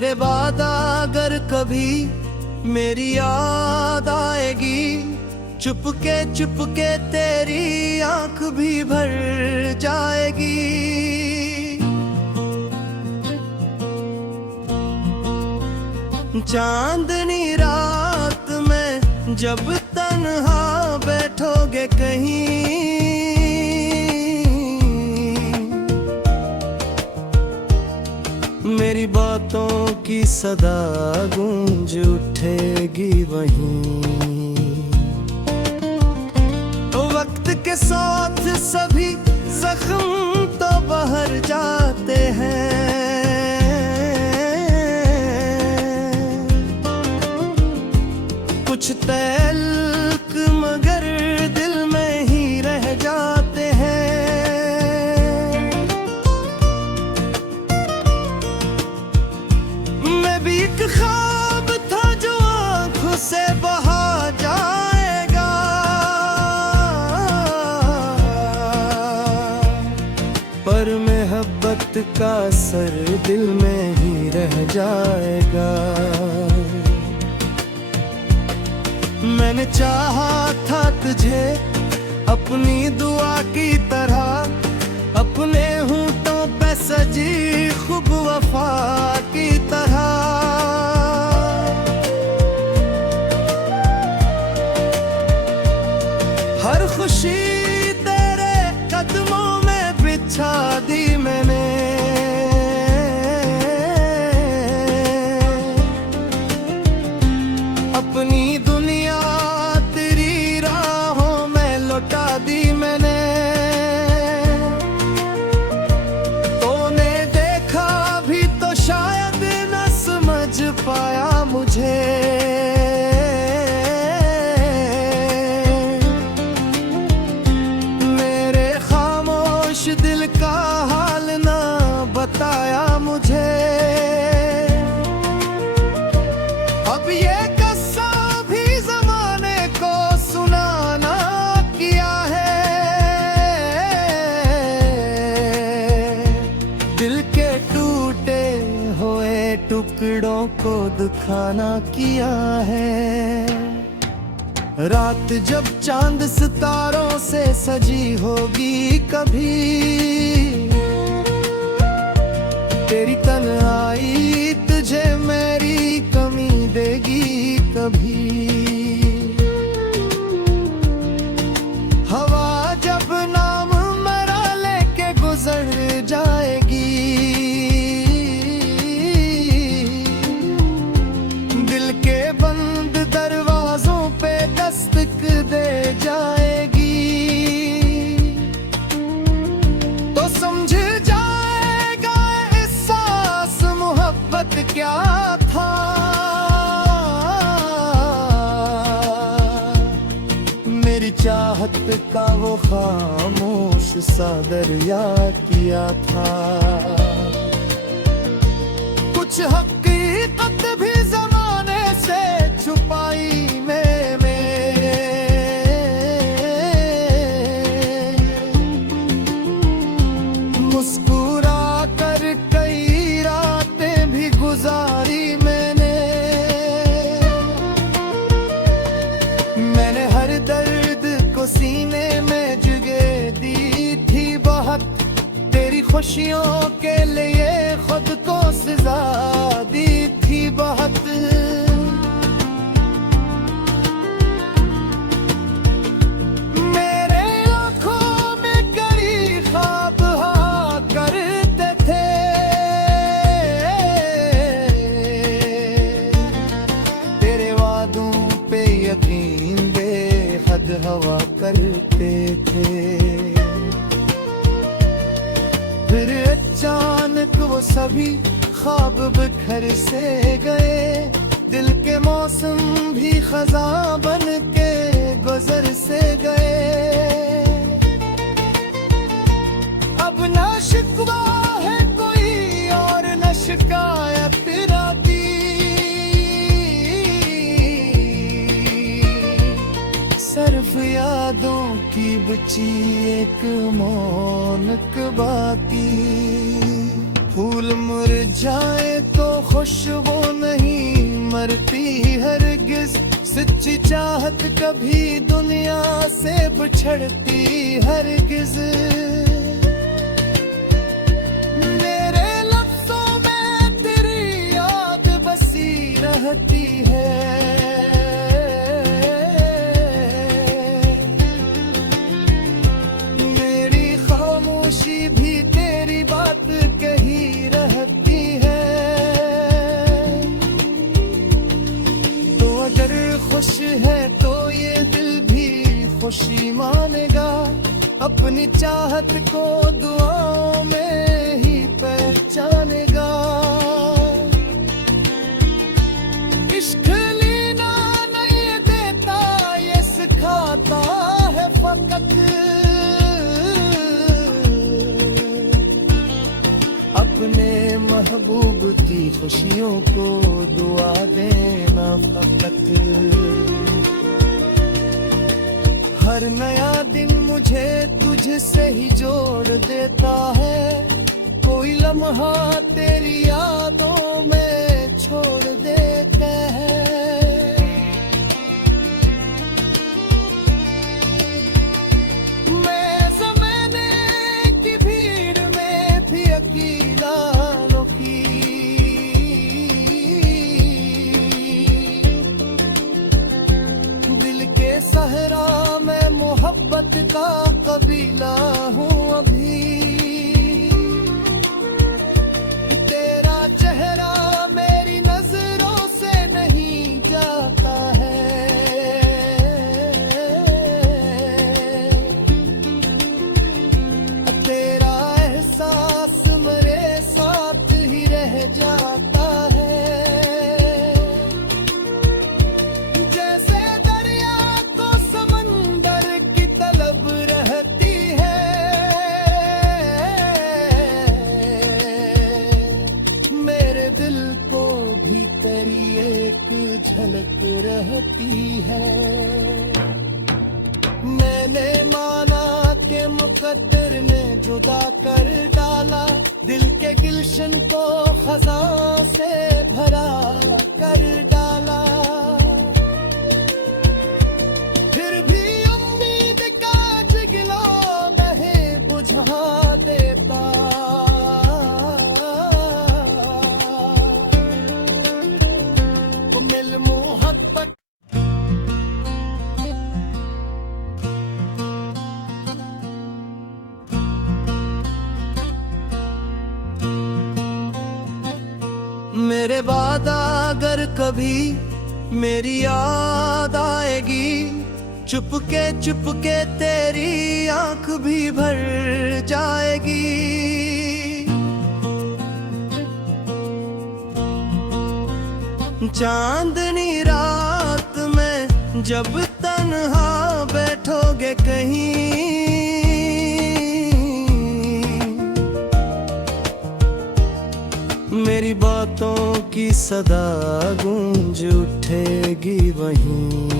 तेरे बाद अगर कभी मेरी याद आएगी, चुपके तेरी आंख भी भर जाएगी। चांदनी रात में जब तन्हा बैठोगे कहीं, मेरी बातों की सदा गूंज उठेगी वहीं। वक्त के साथ सभी जख्म तो बहर जाते हैं, कुछ तल्ख मगर दिल में ही रह जाते हैं। मैं भी एक ख्वाब था जो आंखों से बहा जाएगा, पर मोहब्बत का असर दिल में ही रह जाएगा। मैंने चाहा था तुझे अपनी दुआ की तरह, अपने होंठों पे सजी खूब वफा की तरह। हर खुशी तेरे कदमों में बिछा दी मैंने, अपनी दुनिया तेरी राहों में लौटा दी मैंने। तूने देखा भी तो शायद न समझ पाया मुझे, मेरे खामोश दिल का हाल ना बताया मुझे। अब ये टुकड़ों को दुखाना किया है। रात जब चांद सितारों से सजी होगी कभी, तेरी तन्हाई तुझे मेरी कमी देगी कभी। हवा जब नाम मेरा लेके गुजर जाएगी, बंद दरवाजों पे दस्तक दे जाएगी, तो समझ जाएगा एहसास मोहब्बत क्या था। मेरी चाहत का वो खामोश सा दरिया किया था। कुछ हकीकत भी जमाने से छुपाई मैंने, मुस्कुरा कर कई रातें भी गुजारी मैंने। मैंने हर दर्द को सीने में जगह दी थी बहुत, तेरी खुशियों के लिए खुद को सजा दी थी बहुत। मेरे आँखों में कई ख्वाब हाँ करते थे, तेरे वादों पे यकीन बेहद हवा करते थे। फिर अचानक वो सभी ख्वाब बिखर से गए, दिल के मौसम भी खज़ां बन के गुजर से गए। अब न शिकवा है कोई और न शिकायत राती, सिर्फ यादों की बची एक मौन बाकी। फूल मुरझाए तो खुशबू नहीं मरती हरगिज, सच्ची चाहत कभी दुनिया से बिछड़ती हरगिज। मेरे लफ्जों में तेरी याद बसी रहती है, मेरी खामोशी भी तेरी बात कही रहती है। तो अगर खुश है तो ये दिल भी खुशी मानेगा, अपनी चाहत को दुआओं में ही पहचानेगा। इश्क लेना नहीं देता ये सिखाता है फकत, अपने महबूब की खुशियों को दुआ देना फकत। हर नया दिन मुझे तुझसे ही जोड़ देता है, कोई लम्हा तेरी यादों में छोड़ देता है। मैं ज़माने की भीड़ में भी अकेला रुकी, दिल के सहरा में मोहब्बत का कबीला हूँ अभी। तेरा चेहरा मेरी नजरों से नहीं जाता है, तेरा एहसास मेरे साथ ही रह जाता है। जैसे दरिया को समंदर की तलब रहती है, मेरे दिल को भी तेरी एक झलक रहती है। मैंने माना के मुकद्दर ने जुदा कर डाला, दिल के गुलशन को खज़ां से भरा कर डाला। फिर भी उम्मीद का जिगला नहीं बुझा देता, मिल मोहब्बत। मेरे बाद अगर कभी मेरी याद आएगी, चुपके तेरी आंख भी भर जाएगी। चांदनी रात में जब तन्हा बैठोगे कहीं, मेरी बातों की सदा गूंज उठेगी वहीं।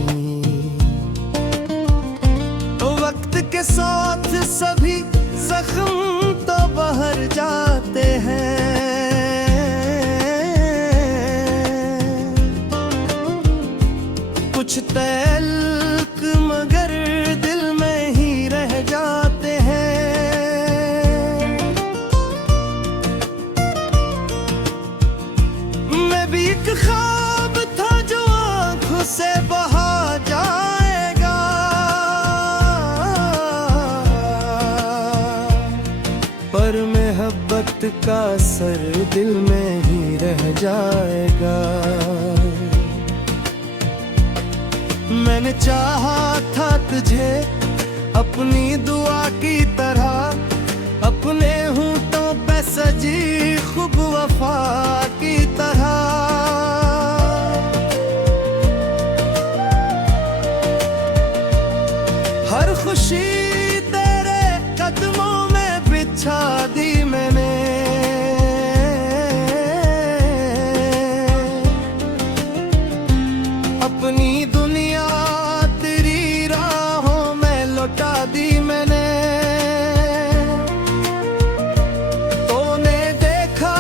वक्त के साथ सभी जख्म तो बहर जाते हैं, कुछ तल्ख मगर दिल में ही रह जाते हैं। मैं भी एक ख्वाब था जो आंखों से बहा जाएगा, पर मोहब्बत का असर दिल में ही रह जाएगा। मैंने चाहा था तुझे अपनी दुआ की तरह, अपने होंठों पे सजी खूब वफा की तरह। हर खुशी तेरे कदमों में बिछा दी मैंने, अपनी दुनिया तेरी राहों में लौटा दी मैंने। तूने देखा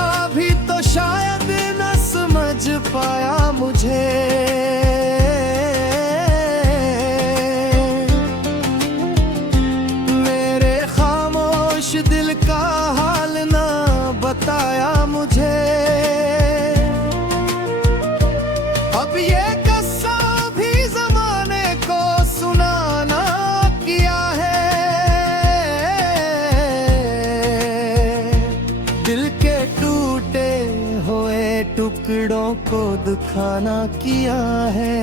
खाना किया है।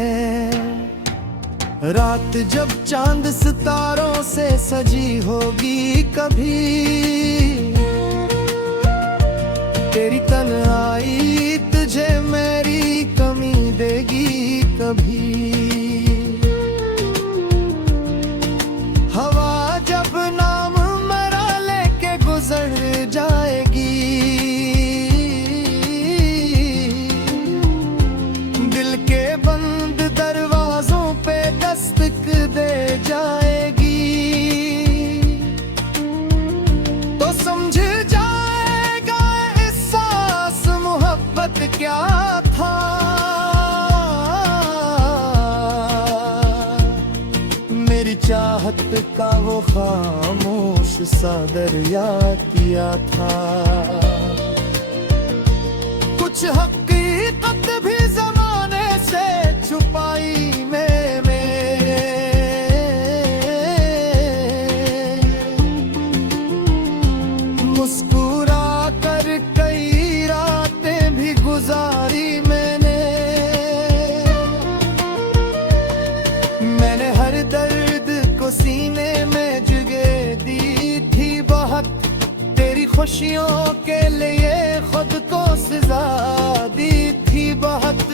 रात जब चांद सितारों से सजी होगी कभी, तेरी तन्हाई तुझे मेरी कमी देगी कभी। हवा जब नाम मेरा लेके गुजर जाएगी, दिल के बंद दरवाजों पे दस्तक दे जाएगी, तो समझ जाएगा एहसास मोहब्बत क्या था। मेरी चाहत का वो खामोश सा दरिया किया था। कुछ हकीकत भी जमाने से छुपाई मैंने, मुस्कुरा कर कई रातें भी गुजारी मैंने हर दर्द को सीने में जगह दी थी बहुत, तेरी खुशियों के लिए खुद को सजा दी थी बहुत।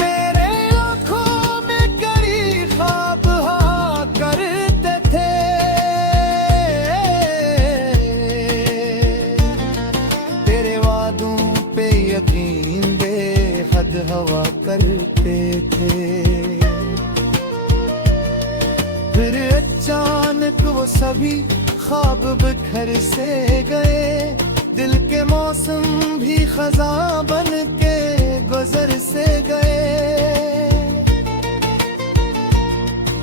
मेरे आँखों में कई ख्वाब हाँ करते थे, तेरे वादों पे यकीन बेहद हवा करते थे। फिर अचानक वो सभी ख्वाब बिखर से गए, दिल के मौसम भी खज़ां बन के गुजर से गए।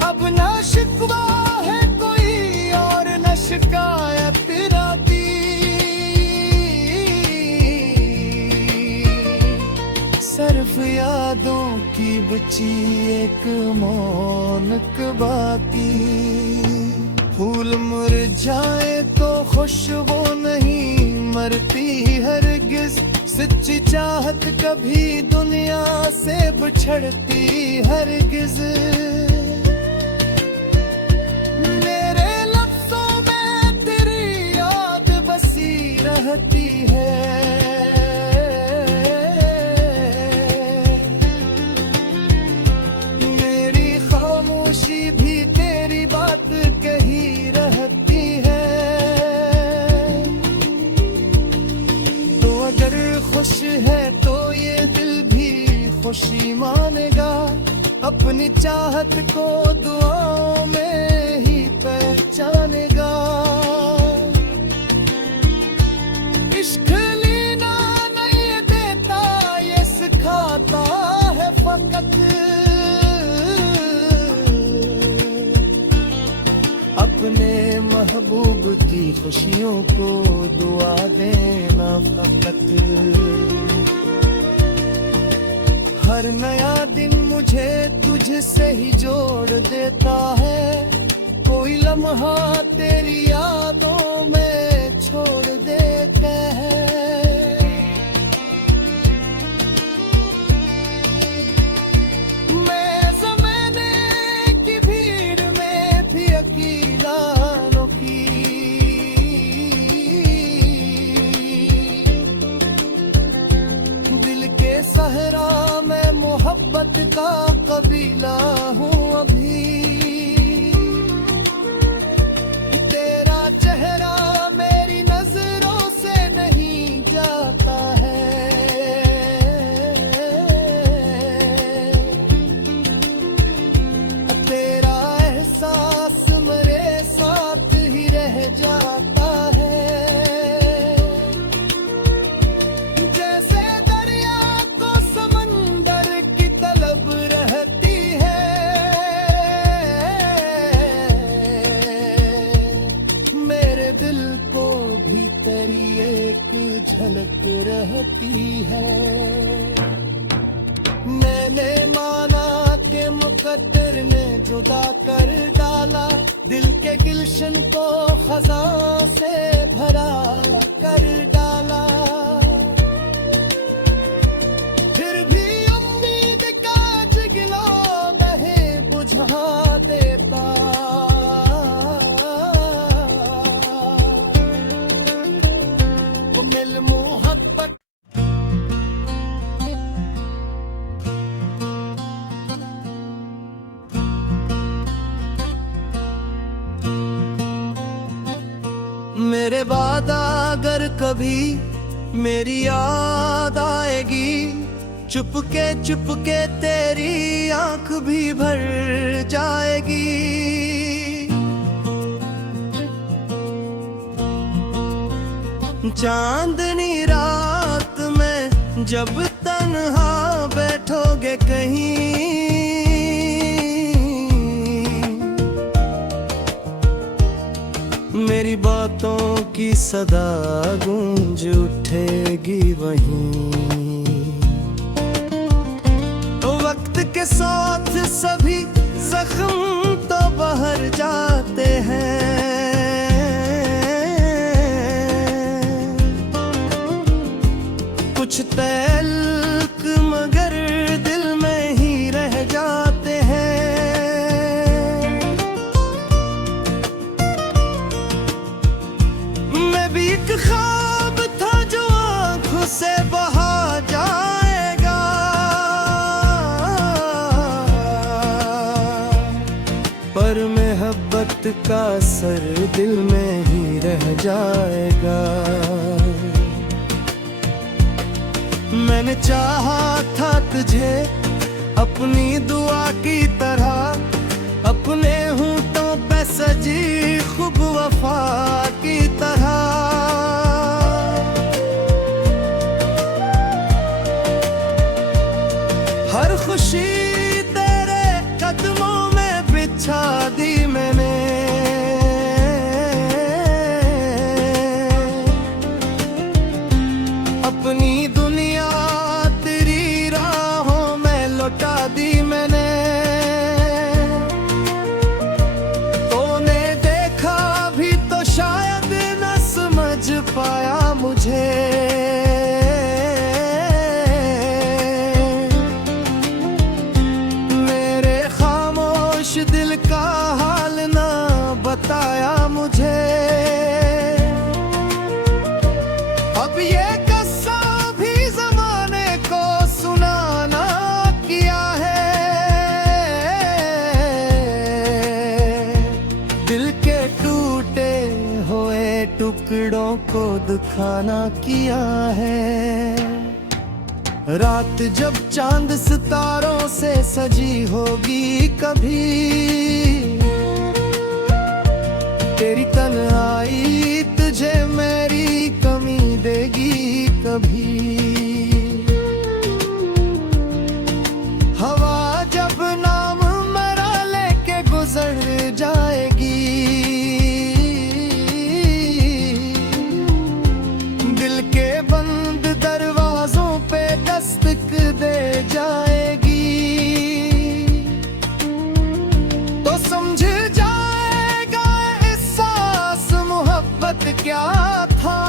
अब ना शिकवा है कोई और न शिकायत राती, सिर्फ यादों की बची एक मौनक बाकी। फूल मुरझाए तो खुशबू नहीं मरती हरगिज, सच्ची चाहत कभी दुनिया से बिछड़ती हरगिज। मेरे लफ्जों में तेरी याद बसी रहती है, भी तेरी बात कही रहती है। तो अगर खुश है तो ये दिल भी खुशी मानेगा, अपनी चाहत को दुआओं में ही पहचानेगा। इश्क लेना नहीं देता ये सिखाता है फकत, अपने महबूब की खुशियों को दुआ देना फकत। हर नया दिन मुझे तुझसे ही जोड़ देता है, कोई लम्हा तेरी यादों में छोड़ देता है। सहरा में मोहब्बत का कबीला हूँ अभी, तेरा चेहरा मेरी नजरों से नहीं जाता है। तेरा एहसास मेरे साथ ही रह जाता है। तेरी एक झलक रहती है। मैंने माना के मुकद्दर ने जुदा कर डाला, दिल के गुलशन को खजां से भरा कर डाला। फिर भी उम्मीद का जिगला नहीं बुझा देता, मिल मोहब्बत। मेरे बाद अगर कभी मेरी याद आएगी, चुपके तेरी आंख भी भर जाएगी। चांदनी रात में जब तन्हा बैठोगे कहीं, मेरी बातों की सदा गूंज उठेगी वहीं। वक्त के साथ सभी जख्म तो बहर जाते हैं, कुछ तल्ख मगर दिल में ही रह जाते हैं। मैं भी एक ख्वाब था जो आंखों से बहा जाएगा, पर मोहब्बत का असर दिल में ही रह जाएगा। मैंने चाहा था तुझे अपनी दुआ की तरह, अपने होंठों पे सजी खूब वफा की तरह। हर खुशी तेरे कदमों में बिछा दी मैंने, अपनी दुनिया तेरी राहों में लौटा दी मैंने। तूने देखा भी तो शायद न समझ पाया मुझे, मेरे खामोश दिल का हाल ना बताया मुझे। अब ये टुकड़ों को दुखाना किया है। रात जब चांद सितारों से सजी होगी कभी, तेरी तन्हाई तुझे मेरी कमी देगी कभी। हवा जब नाम मेरा लेके गुजर जाएगी, बंद दरवाजों पे दस्तक दे जाएगी, तो समझ जाएगा एहसास मोहब्बत क्या था।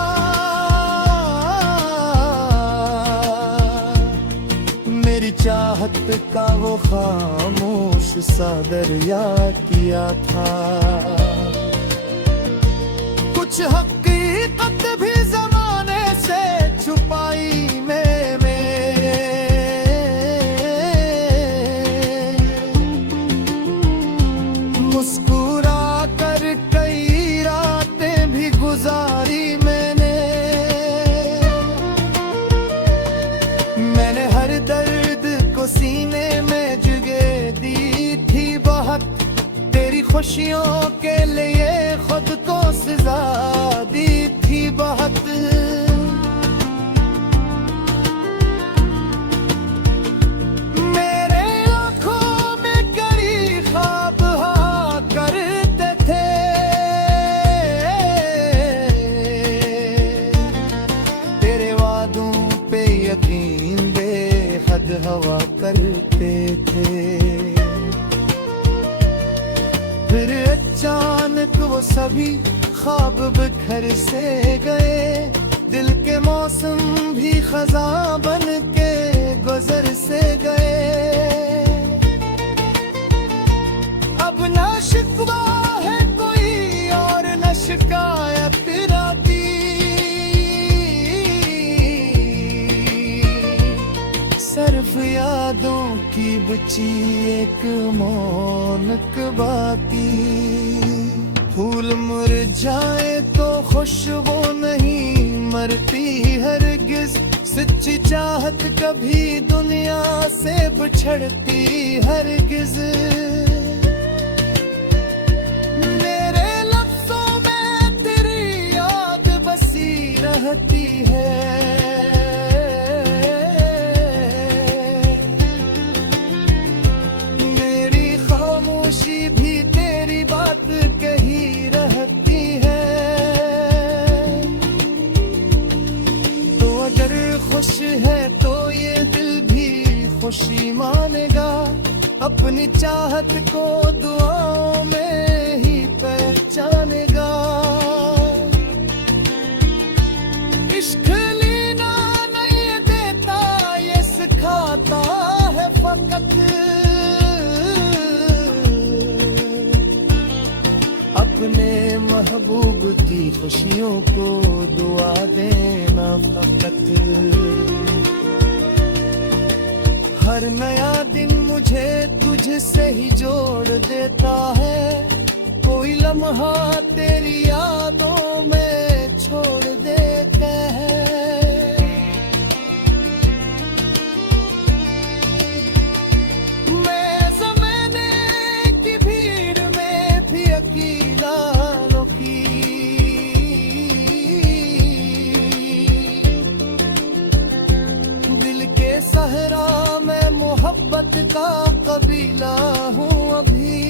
मेरी चाहत का वो खामोश सा दरिया किया था। कुछ हकीकत भी जमाने से छुपाई मैंने, मुस्कुरा कर कई रातें भी गुजारी मैंने। मैंने हर दर्द को सीने में जगह दी थी बहुत, तेरी खुशियों के लिए खुद को सजा दी थी बहुत। मेरे आँखों में कई ख्वाब हाँ करते थे, तेरे वादों पे यकीन बेहद हवा करते थे। वो सभी ख्वाब बिखर से गए, दिल के मौसम भी खजा बन के गुजर से गए। अब ना शिकवा है कोई और न शिकायत राती, सिर्फ यादों की बची एक मौनक बाती। फूल मुरझाए तो खुशबू नहीं मरती हरगिज, सच्ची चाहत कभी दुनिया से बिछड़ती हरगिज। मेरे लफ्जों में तेरी याद बसी रहती है, मेरी खामोशी भी तेरी बात कही रहती है। तो अगर खुश है तो ये दिल भी खुशी मानेगा, अपनी चाहत को दुआओं में ही पहचानेगा। इश्क लेना नहीं देता ये सिखाता है फकत, अपने महबूब की खुशियों को दुआ देना फकत। हर नया दिन मुझे तुझसे ही जोड़ देता है, कोई लम्हा तेरी यादों में छोड़ देता है। मैं ज़माने की भीड़ में भी अकेला रुकी, दिल के सहरा में मोहब्बत का कबीला हूँ अभी।